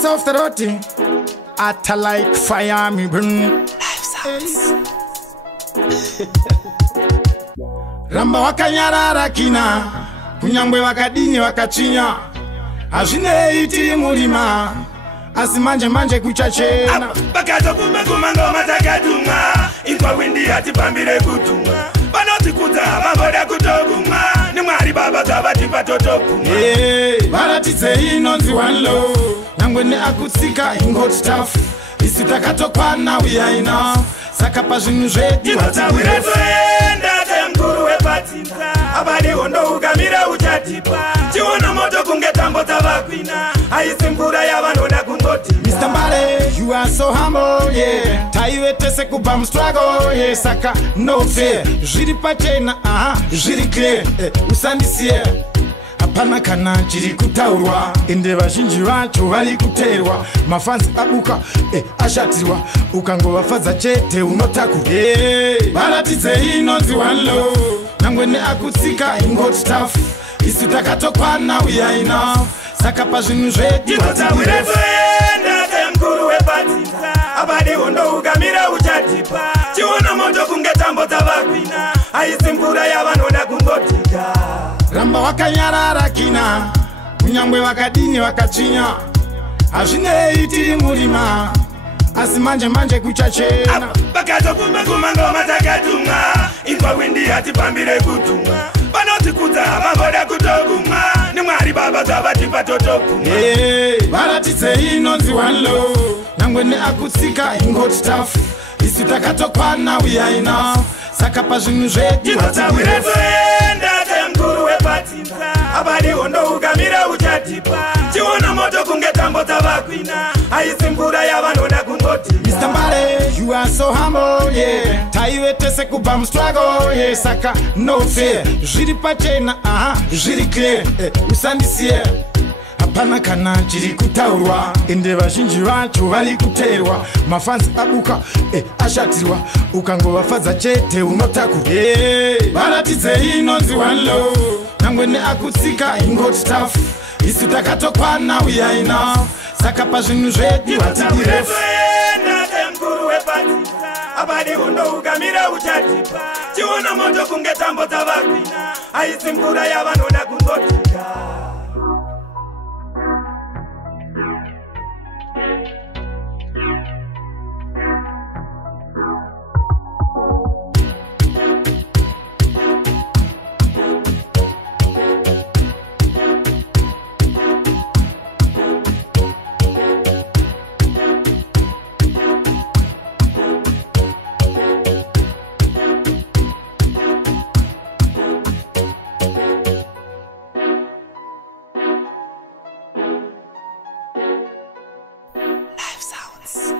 Voice of the rotting, atta like fire me burn. Ramba wakanyarara kina, kunyangwe wakadini wakachinya. Azvineiti mulima, asi manje kuchachena. Bakazo kumba ngoma takadunga, inkwa windi hati pambire kutunga. Banoti kuta maboda kutoguma, ni mwari baba tabati patotokunga. Baratitse inonzi wanlo, nangwe ne akutsika ingot tough. Isi takatokwana we are enough, saka pa zvinhu zvedu tinotawira toenda temkuru wepatinza. Abadi hondo ukamira uchatipa, chiona moto kunge tambo tavakwina. Haisi mvura yavanoda kungoti Mr. Mbale, you are so humble, yeah. Taiwetese kubva struggle, yeah. Saka no fear, zviri pachena, zviri clear, usandisiye. Hapana kana chiri kutaurwa, ende vazhinji vacho vari kuteerwa. Mafansi abuka, ashatirwa, ukangovafadza chete unotakurwa. Baratidze inonzi one love, nangwe neakutsika ingoti tough. Isu takatokwana we are enough, saka pa zvinhu zvedu tinotawira toenda temkuru wepatinza. Abadi hondo ukamira uchatipa, chiona moto kunge tambo tavakwina. Haisi mvura yavanoda kungotika. Ramba wakanyarara kina, kunyangwe wakadini wakachinya. Azvineiti mulima, asi manje kuchachena. Bakazo kumba ngoma takadunga, inkwa windi hati pambire kutunga. Banoti kuta maboda kutoguma, ni mwari baba tabati patotokunga. Baratitse inonzi one love, nangwe neakutsika ingoti tough. Isu takatokwana we are enough, saka pa zvinhu zvedu tinotawira toenda temkuru wepatinza. Abadi hondo ukamira uchatipa, chiona moto kunge tambo tavakwina. Haisi mvura yavanoda kungoti Mr. Mbale, you are so humble, yeah. Taiwetese kubva struggle, yeah. Saka no fear, zviri pachena, zviri clear, usandisiye. Hapana kana chiri kutaurwa, ende vazhinji vacho vari kuteerwa. Mafansi abuka, ashatirwa, ukangovafadza chete unotakurwa. Baratidze inonzi one love, nangwe neakutsika ingoti tough. Isu takatokwana we are enough, saka pa zvinhu zvedu tinotawira toenda temkuru wepatinza. Abadi hondo ukamira uchatipa, chiona moto kunge tambo tavakwina. Haisi mvura yavanoda kungotika. Live sounds.